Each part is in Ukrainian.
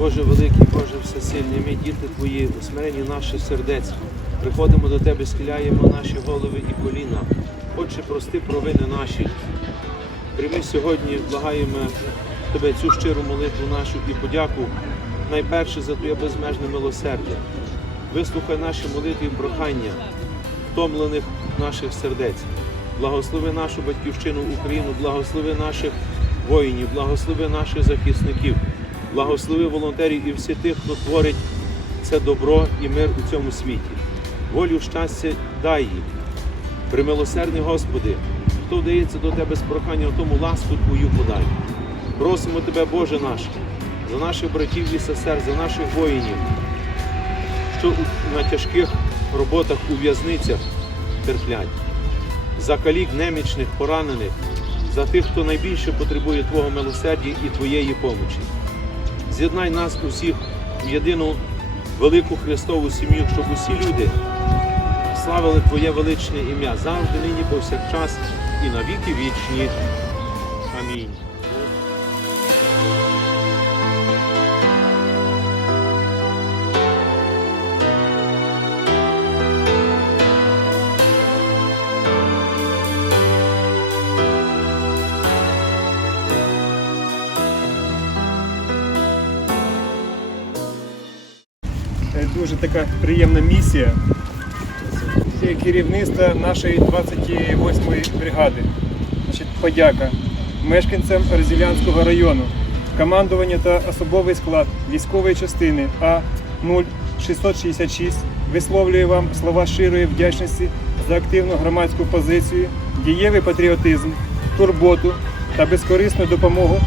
Боже великий, Боже всесильний, ми діти Твої, усмирені наших сердець. Приходимо до Тебе, схиляємо наші голови і коліна. Отче, прости провини наші. Прийми сьогодні, благаємо Тебе цю щиру молитву нашу і подяку найперше за Твоє безмежне милосердя. Вислухай наші молитви і прохання втомлених наших сердець. Благослови нашу батьківщину Україну, благослови наших воїнів, благослови наших захисників, благослови волонтерів і всіх тих, хто творить це добро і мир у цьому світі. Волю щастя дай їм. Примилосердний Господи, хто вдається до Тебе з проханням, тому ласку Твою подай. Просимо Тебе, Боже наш, за наших братів і сестер, за наших воїнів, що на тяжких роботах у в'язницях терплять, за калік немічних, поранених, за тих, хто найбільше потребує Твого милосердя і Твоєї помочі. З'єднай нас усіх в єдину велику Христову сім'ю, щоб усі люди славили Твоє величне ім'я завжди, нині, повсякчас і на віки вічні. Амінь. Дуже така приємна місія. Керівництва нашої 28-ї бригади. Значить, подяка мешканцям Розілянського району, командування та особовий склад військової частини А 0666 висловлює вам слова щирої вдячності за активну громадську позицію, дієвий патріотизм, турботу та безкорисну допомогу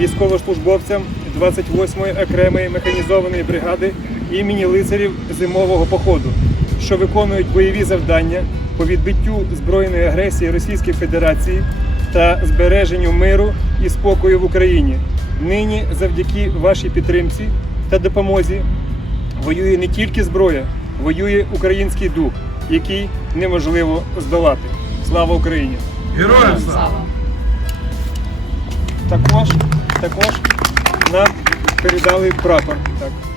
військовослужбовцям 28-ї окремої механізованої бригади імені лицарів зимового походу, що виконують бойові завдання по відбиттю збройної агресії Російської Федерації та збереженню миру і спокою в Україні. Нині, завдяки вашій підтримці та допомозі, воює не тільки зброя, воює український дух, який неможливо здолати. Слава Україні! Героям слава! Також, також нам передали прапор. Так.